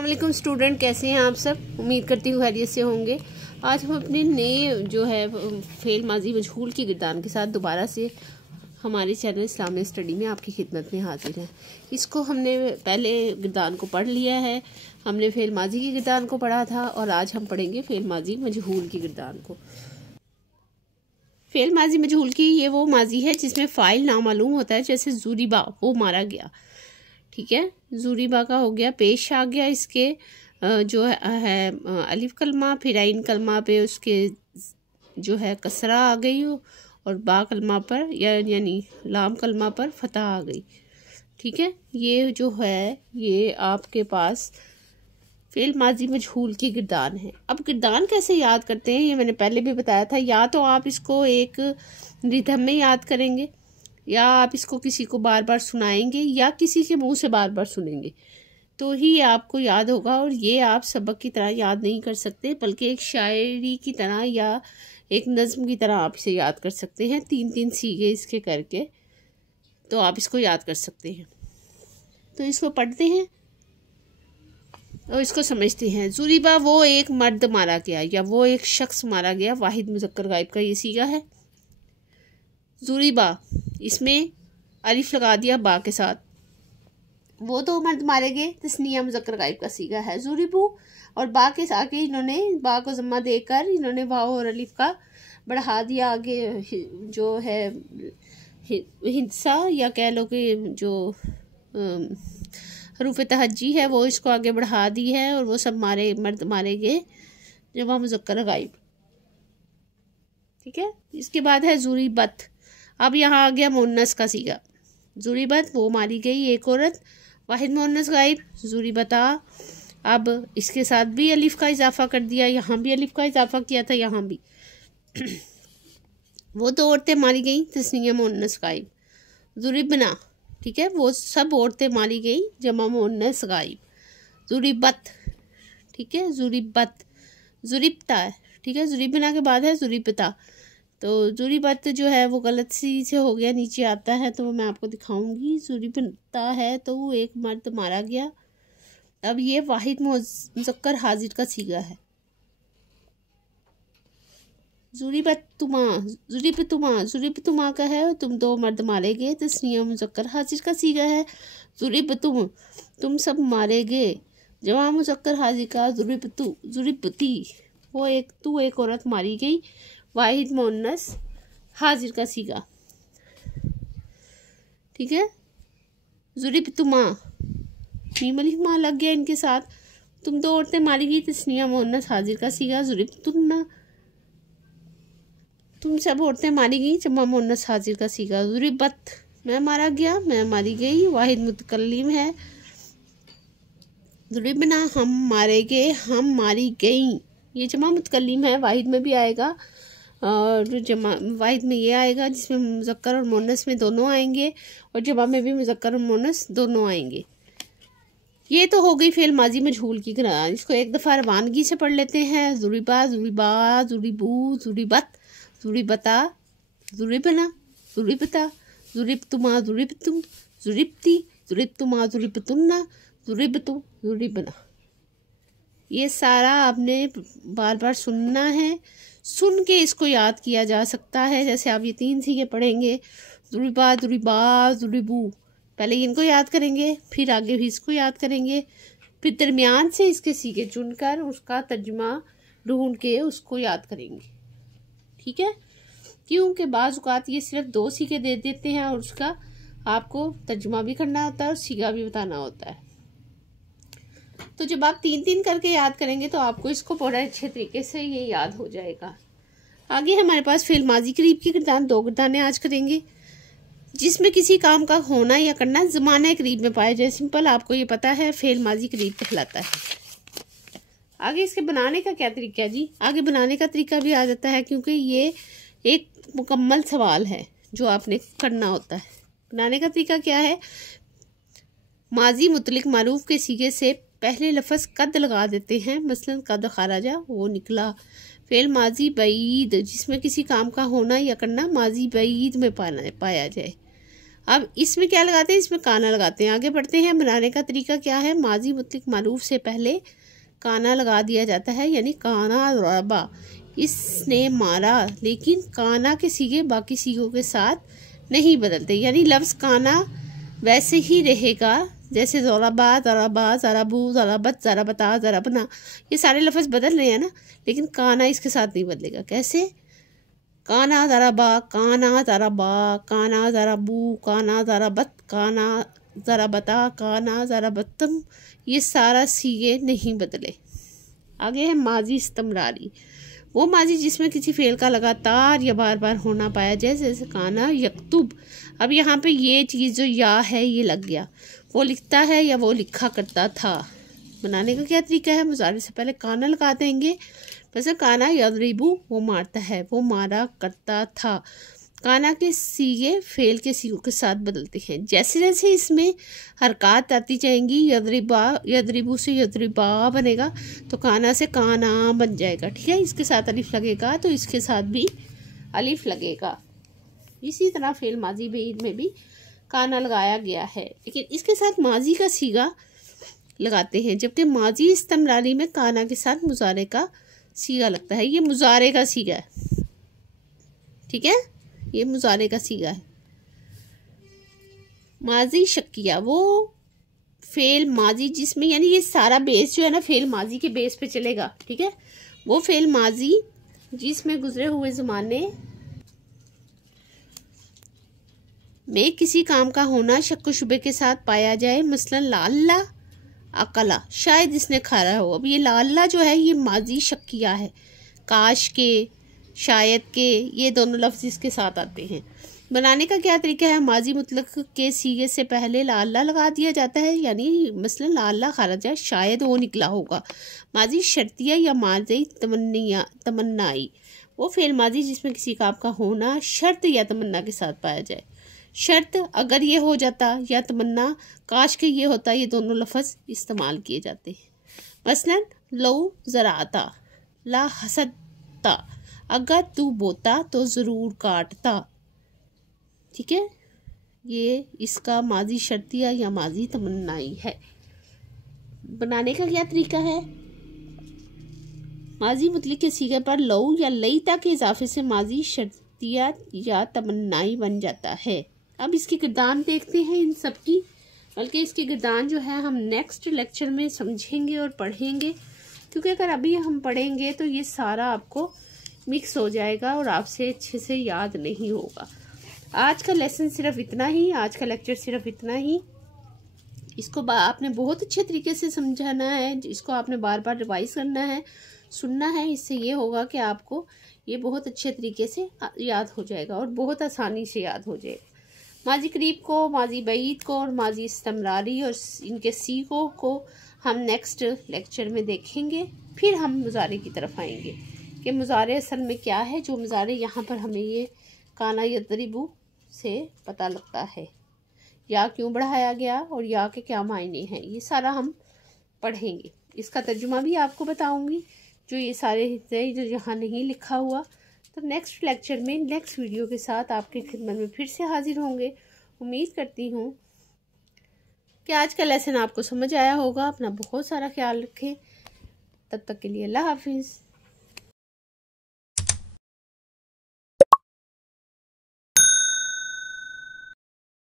अस्सलामुअलैकुम स्टूडेंट, कैसे हैं आप सब। उम्मीद करती हूँ खैरियत से होंगे। आज हम अपने नए जो है फेल माजी मजहूल की गिरदान के साथ दोबारा से हमारे चैनल इस्लामिक स्टडी में आपकी खिदमत में हाजिर हैं। इसको हमने पहले गिरदान को पढ़ लिया है, हमने फेल माजी की गिरदान को पढ़ा था और आज हम पढ़ेंगे फेल माजी मजहूल की गिरदान को। फेल माजी मजहूल की ये वो माजी है जिसमें फ़ाइल नामालूम होता है, जैसे ज़ूरिबा वो मारा गया, ठीक है। ज़ूरिबा का हो गया, पेश आ गया इसके जो है अलिफ कलमा, फिर आइन कलमा पे उसके जो है कसरा आ गई और बा कलमा पर यानी लाम कलमा पर फतह आ गई, ठीक है। ये जो है ये आपके पास फेल माजी मजहूल की गिरदान है। अब गिरदान कैसे याद करते हैं ये मैंने पहले भी बताया था। या तो आप इसको एक रिदम में याद करेंगे, या आप इसको किसी को बार बार सुनाएंगे, या किसी के मुंह से बार बार सुनेंगे, तो ही आपको याद होगा। और ये आप सबक की तरह याद नहीं कर सकते, बल्कि एक शायरी की तरह या एक नज़्म की तरह आप इसे याद कर सकते हैं। 3-3 सीगे इसके करके तो आप इसको याद कर सकते हैं। तो इसको पढ़ते हैं और इसको समझते हैं। ज़ूरिबा वो एक मर्द मारा गया या वो एक शख्स मारा गया, वाहिद मुज़क्कर गायब का ये सीगा है। ज़ूरिबा इसमें अलिफ लगा दिया बा के साथ। वो दो मर्द मारे गए, तस्निया मुज़क्कर गायब का सीगा है ज़ूरिबू, और बा के आगे इन्होंने बा को ज़म्मा देकर इन्होंने वाव और अलिफ का बढ़ा दिया आगे, जो है हिंसा या कह लो कि जो हरूफ तहज्जी है वो इसको आगे बढ़ा दी है, और वो सब मर्द मारे गए जमा मुज़क्कर गायब, ठीक है। इसके बाद है ज़ूरिबत। अब यहाँ आ गया मुन्नस का सीगा। ज़ूरिबत वो मारी गई एक औरत, वाहिद मुन्नस गायब ज़ूरिबता। अब इसके साथ भी अलिफ का इजाफा कर दिया, यहाँ भी अलिफ का इजाफा किया था, यहाँ भी वो दो औरतें मारी गई, तस्निया मुन्नस गायब। ज़ूरिबना, ठीक है, वो सब औरतें मारी गई, जमा मुन्नस गायब। ज़ूरिबत, ठीक है, ज़ूरिबत। ज़ूरिबता, ठीक है, ज़ूरिबना के बाद है ज़ूरिबता। तो ज़ूरिबत जो है वो गलत सी से हो गया, नीचे आता है तो मैं आपको दिखाऊंगी। ज़ूरिबता है तो वो एक मर्द मारा गया। अब ये वाहिद मुज़क्कर हाजिर का सीगा है। ज़ूरिबतुमा, ज़ूरिबतुमा, ज़ूरिबतुमा का है तुम दो मर्द मारे गए, तस्निया मुज़क्कर हाजिर का सीगा है। ज़ूरिबतुम तुम सब मारे गए, जमा मुज़क्कर हाजिर का ज़ूरिबतु, ज़ूरिबती वो एक औरत मारी गई, वाहिद मुन्नस हाजिर का सीगा, ठीक है। ज़ूरिबतुमा मीम अलिफ मा लग गया इनके साथ, तुम दो औरतें मारी गई, तस्निया मुन्नस हाजिर का सीगा। ज़ूरिबतुन्ना तुम सब औरतें मारी गई, जमा मुन्नस हाजिर का सीगा। ज़ूरिबत मैं मारा गया, मैं मारी गई, वाहिद मुतकल्लिम है। ज़ूरिबना हम मारे गए, हम मारी गई, ये जमा मुतकल्लिम है, वाहिद में भी आएगा और जमा वाहिद में ये आएगा जिसमें मुज़क्कर और मुन्नस में दोनों आएंगे, और जमा में भी मुज़क्कर और मुन्नस दोनों आएंगे। ये तो हो गई फेल माजी मजहूल की गिरदान। इसको एक दफ़ा रवानगी से पढ़ लेते हैं। ज़ूरिबा, ज़ूरिबा, ज़ूरिबू, ज़ूरिबत, ज़ूरिबता, ज़ूरिबना, ज़ूरिबता, ज़ूरिबतुमा, ज़ूरिबतुम, ज़ूरिबती, ज़ूरिबतुमा, ज़ूरिबतुन्ना, ज़ूरिबतु, ज़ूरिबना। ये सारा आपने बार बार सुनना है, सुन के इसको याद किया जा सकता है। जैसे आप ये 3 सीगे पढ़ेंगे, ज़ूरिबा, ज़ूरिबा, ज़ूरिबू, पहले इनको याद करेंगे, फिर आगे भी इसको याद करेंगे, फिर दरमियान से इसके सीगे चुनकर उसका तर्जुमा ढूंढ के उसको याद करेंगे, ठीक है। क्योंकि बाज़ औक़ात ये सिर्फ 2 सीगे दे देते हैं और उसका आपको तर्जुमा भी करना होता है और सीगा भी बताना होता है। तो जब आप 3-3 करके याद करेंगे तो आपको इसको बड़े अच्छे तरीके से ये याद हो जाएगा। आगे हमारे पास फेल माजी करीब की गिरदान, 2 गिरदानें आज करेंगे, जिसमें किसी काम का होना या करना ज़माने करीब में पाया जाए। सिंपल, आपको ये पता है फेल माजी करीब कहलाता है। आगे इसके बनाने का क्या तरीका है जी? आगे बनाने का तरीका भी आ जाता है, क्योंकि ये एक मुकम्मल सवाल है जो आपने करना होता है। बनाने का तरीका क्या है? माजी मुतलिक मारूफ के सीगे से पहले लफ्ज़ कद लगा देते हैं, मसलन कद खराजा वो निकला। फेल माजी बईद जिसमें किसी काम का होना या करना माजी बईद में पाया जाए। अब इसमें क्या लगाते हैं, इसमें काना लगाते हैं। आगे बढ़ते हैं। बनाने का तरीका क्या है, माजी मुतलक मारूफ से पहले काना लगा दिया जाता है, यानी काना रबा, इसने मारा। लेकिन काना के सीगे बाकी सीगों के साथ नहीं बदलते, यानी लफ्ज़ काना वैसे ही रहेगा जैसे ज़राबा, ज़राबा, ज़राबू, ज़राबत, ज़राबता, ज़राबना, ये सारे लफ्ज़ बदल रहे हैं ना, लेकिन काना इसके साथ नहीं बदलेगा। कैसे, काना ज़राबा, काना ज़राबा, काना ज़राबू, काना ज़राबत, काना ज़राबता, काना ज़राबतम, ये सारा सीगे नहीं बदले। आगे है माजी इस्तमरारी, वो माजी जिसमें किसी फेल का लगातार या बार बार होना पाया जाए, जैसे काना यक्तुब। अब यहाँ पे ये चीज़ जो या है ये लग गया, वो लिखता है या वो लिखा करता था। बनाने का क्या तरीका है, मुजारे से पहले काना लगा देंगे। वैसे काना यदरिबू, वो मारता है, वो मारा करता था। काना के सीगे फेल के सीगों के साथ बदलते हैं। जैसे जैसे इसमें हरकत आती जाएंगी, यदरिबा, यदरिबू से यदरिबा बनेगा, तो काना से काना बन जाएगा। ठीक है, इसके साथ अलिफ लगेगा तो इसके साथ भी अलिफ लगेगा। इसी तरह फेल माजी में भी काना लगाया गया है, लेकिन इसके साथ माजी का सीगा लगाते हैं, जबकि माजी इस्तमरारी में काना के साथ मुजारे का सीगा लगता है। ये मुजारे का सीगा है, ठीक है, ये मुजारे का सीगा है। माजी शक्किया, वो फेल माजी जिसमें, यानी ये सारा बेस जो है ना फेल माजी के बेस पे चलेगा। ठीक है, वो फेल माजी जिसमें गुजरे हुए ज़माने में किसी काम का होना शक व शुबे के साथ पाया जाए, मसलन लाल्ला अकला, शायद इसने खाया हो। अब ये लाल्ला जो है ये माजी शक्किया है, काश के, शायद के, ये दोनों लफ्ज़ इसके साथ आते हैं। बनाने का क्या तरीका है, माजी मुतलक के सीगे से पहले लाल्ला लगा दिया जाता है, यानी मसलन लाल्ला खारजा, शायद वो निकला होगा। माजी शर्तिया या माजी तमन्नाई, वो फेल माजी जिसमें किसी काम का होना शर्त या तमन्ना के साथ पाया जाए। शर्त अगर ये हो जाता या तमन्ना काश के ये होता, ये दोनों लफ्ज़ इस्तेमाल किए जाते हैं। मसलन लो ज़राता, ला हसदता, अगर तू बोता तो ज़रूर काटता। ठीक है, ये इसका माजी शर्तिया या माजी तमन्नाई है। बनाने का क्या तरीका है, माजी मुतलिक के सीगे पर लो या लईता के इजाफे से माजी शर्तिया या तमन्नाई बन जाता है। अब इसकी गिरदान देखते हैं इन सब की, बल्कि इसकी गिरदान जो है हम नेक्स्ट लेक्चर में समझेंगे और पढ़ेंगे, क्योंकि अगर अभी हम पढ़ेंगे तो ये सारा आपको मिक्स हो जाएगा और आपसे अच्छे से याद नहीं होगा। आज का लेसन सिर्फ इतना ही, आज का लेक्चर सिर्फ इतना ही। इसको आपने बहुत अच्छे तरीके से समझाना है, इसको आपने बार बार रिवाइज करना है, सुनना है। इससे ये होगा कि आपको ये बहुत अच्छे तरीके से याद हो जाएगा और बहुत आसानी से याद हो जाएगा। माजी करीब को, माजी बईद को और माजी इस्तमरारी और इनके सीगों को हम नेक्स्ट लेक्चर में देखेंगे। फिर हम मुजारे की तरफ आएंगे कि मुजारे असल में क्या है, जो मुजारे यहाँ पर हमें ये काना यदरिबू से पता लगता है, या क्यों बढ़ाया गया और या के क्या मायने हैं, ये सारा हम पढ़ेंगे। इसका तर्जुमा भी आपको बताऊंगी, जो ये सारे हिस्से जो यहाँ नहीं लिखा हुआ। तो नेक्स्ट लेक्चर में नेक्स्ट वीडियो के साथ आपकी खिदमत में फिर से हाजिर होंगे। उम्मीद करती हूँ कि आज का लेसन आपको समझ आया होगा। अपना बहुत सारा ख्याल रखें, तब तक के लिए अल्लाह हाफिज़।